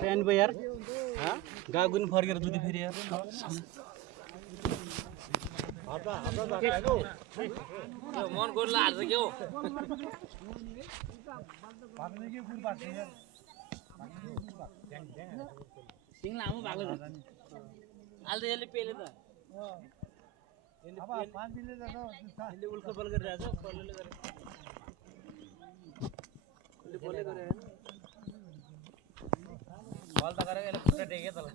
fan भयो यार गागुन फर्केर जुदी फेरि यार मन गोला हाल्छ के हो सिङ लामो भएको छ अहिले यसले पेले त अब 5 दिनले त यसले उल्को बल गरिरहेछ पल्लोले गरे यसले बलै गरे बल त गरेको यसले खुट्टा टेके तल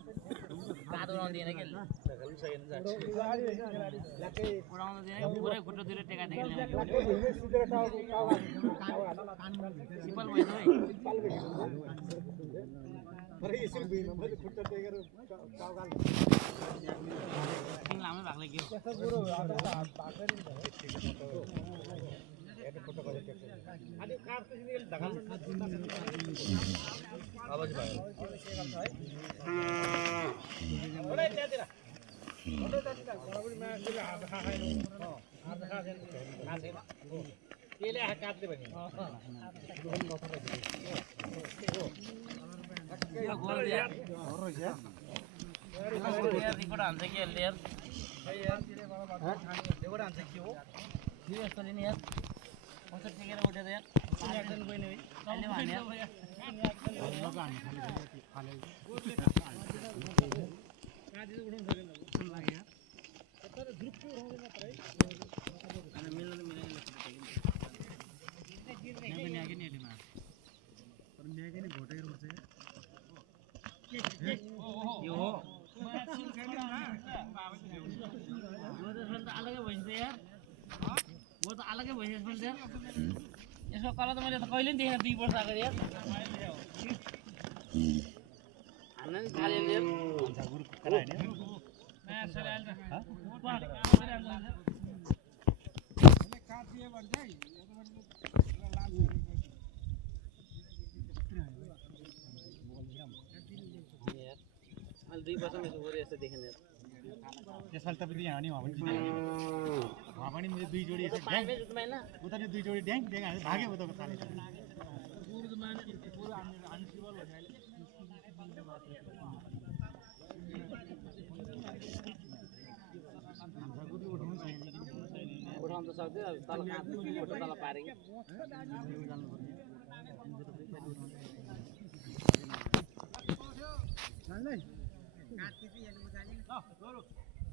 काँदो उडाउनु दिएन कि यसले ढकल्नु सकेन जान्छ उडाउनु दिएन कि पुरै खुट्टा दिएर टेका टेके ल्याउने सिपल भयो है अरे यसरी बिना मैले खुट्टा टेकेर टाउगाल सिङ लामो भएको के हो त्यस्तो गुरु अब भाग्दैन नि हेर्नु फोटो गरे अनि कार त्यसले ढकाल आवाज भयो ओले त्यतिर फोटो त्यतिर पनि मान्छेले हात खाएन हात खाएन त्यसले हात काट्दै भने यो गोल यार यार रिकर्ड हान्छ कि यसले यार एउटा हान्छ के हो यो यस्तो नि यार कसरी टेकेर उठेर यार एक्सन गएन है अहिले भने यो हो अलगै भइन्छ यार वो त अलगै भइसक्यो पनि यार यसको कलर त मैले त कहिले पनि देखेन 2 वर्ष अगाडि यार हान्न नि थाल्यो यार गुरु कराएन अहिले 2 वर्षमा यसो गरे यस्तो देखेन यार यसपालि त पनि यहाँ नि वहाँ पनि मैले 2 जोडी यसो पाएमै जुत्मा हैन उता नि 2 जोडी ड्याङ ड्याङ हाले भागे उताको साले उठाउन त सक्थ्यो तल फोटो तल पारे कि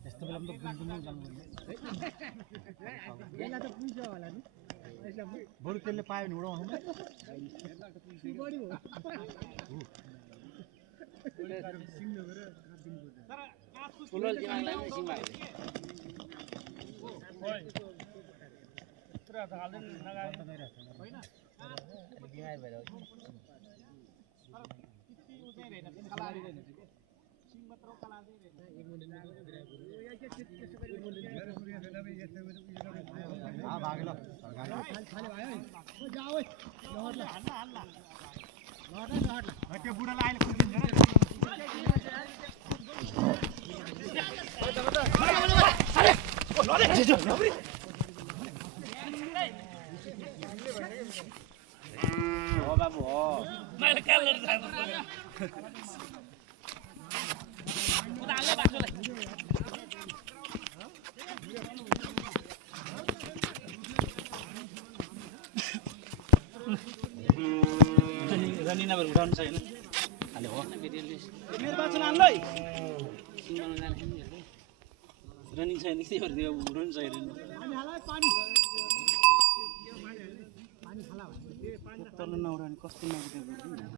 यस्तो बेलामा त बुझ्नु जानु यसलाई त पुग्छ होला नि बरु त्यसले पायो भने उडाउँछ ठुलो दिमागलाई पनि सिङ भएको बिमार भएर भागेल त्यो बुढालाई अहिले कुदिन्छ हो बाबु हो मैले कलर जानु उदाले बाटोलाई रनी नभएर उठाउनु छैन हाले हो मेरो बाछा लान्दै सिङमा जाने रनिङ छैन कि त्यो उठाउनु छैन तल नउडाउने कस्तो नउडाउने